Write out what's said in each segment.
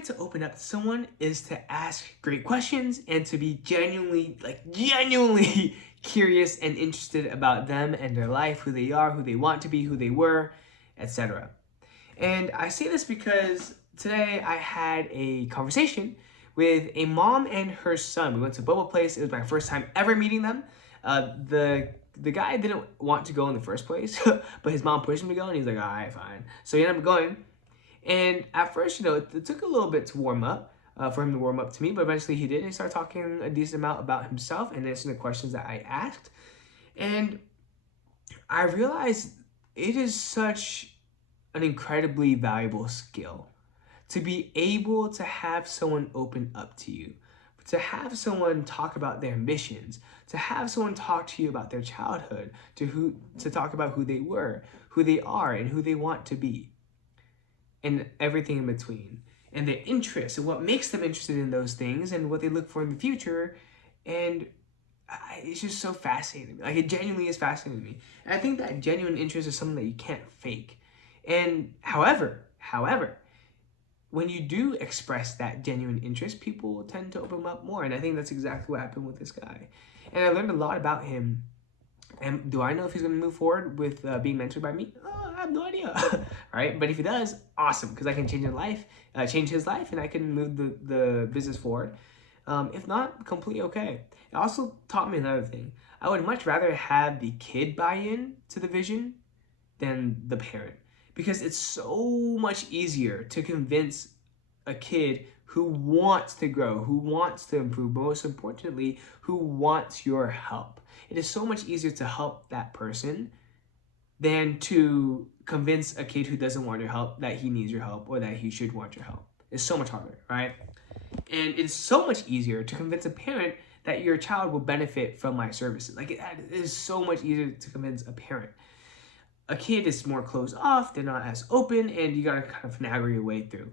way to open up to someone is to ask great questions and to be genuinely curious and interested about them and their life, who they are, who they want to be, who they were, etc. And I say this because today I had a conversation with a mom and her son. We went to Boba Place. It was my first time ever meeting them. The guy didn't want to go in the first place, but his mom pushed him to go, and he's like, all right, fine. So he ended up going. And at first, it took a little bit to warm up, for him to warm up to me, but eventually he did. And he started talking a decent amount about himself and answering the questions that I asked. And I realized it is such an incredibly valuable skill to be able to have someone open up to you, to have someone talk about their ambitions, to have someone talk to you about their childhood, to talk about who they were, who they are, and who they want to be, and everything in between, and their interests, and what makes them interested in those things, and what they look for in the future. And it's just so fascinating. Like, it genuinely is fascinating to me. And I think that genuine interest is something that you can't fake. And however, when you do express that genuine interest, people tend to open up more. And I think that's exactly what happened with this guy. And I learned a lot about him. And do I know if he's going to move forward with being mentored by me? I have no idea. All right, but if he does, awesome, because I can change his life, and I can move the business forward. If not, completely okay. It also taught me another thing. I would much rather have the kid buy in to the vision than the parent, because it's so much easier to convince a kid who wants to grow, who wants to improve, but most importantly, who wants your help. It is so much easier to help that person than to convince a kid who doesn't want your help that he needs your help or that he should want your help. It's so much harder, right? And it's so much easier to convince a parent that your child will benefit from my services. Like, it is so much easier to convince a parent. A kid is more closed off, they're not as open, and you gotta kind of finagle your way through.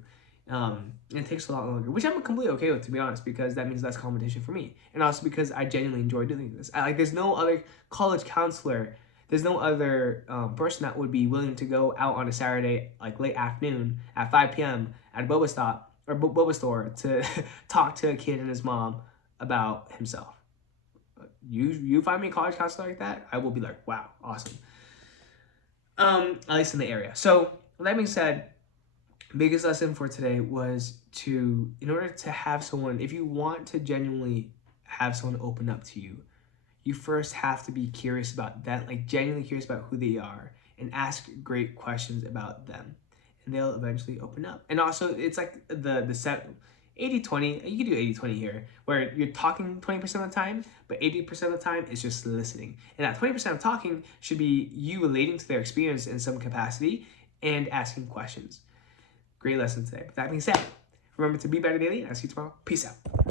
It takes a lot longer, which I'm completely okay with, to be honest, because that means less competition for me. And also because I genuinely enjoy doing this. There's no other college counselor, there's no other person that would be willing to go out on a Saturday, like late afternoon at 5 p.m. at a boba store to talk to a kid and his mom about himself. You find me a college counselor like that, I will be like, wow, awesome. At least in the area. So with that being said, biggest lesson for today was in order to have someone, if you want to genuinely have someone open up to you, you first have to be curious about that, like genuinely curious about who they are, and ask great questions about them, and they'll eventually open up. And also, it's like the set 80-20, you can do 80-20 here, where you're talking 20% of the time, but 80% of the time is just listening. And that 20% of talking should be you relating to their experience in some capacity and asking questions. Great lesson today. With that being said, remember to be better daily, and I'll see you tomorrow. Peace out.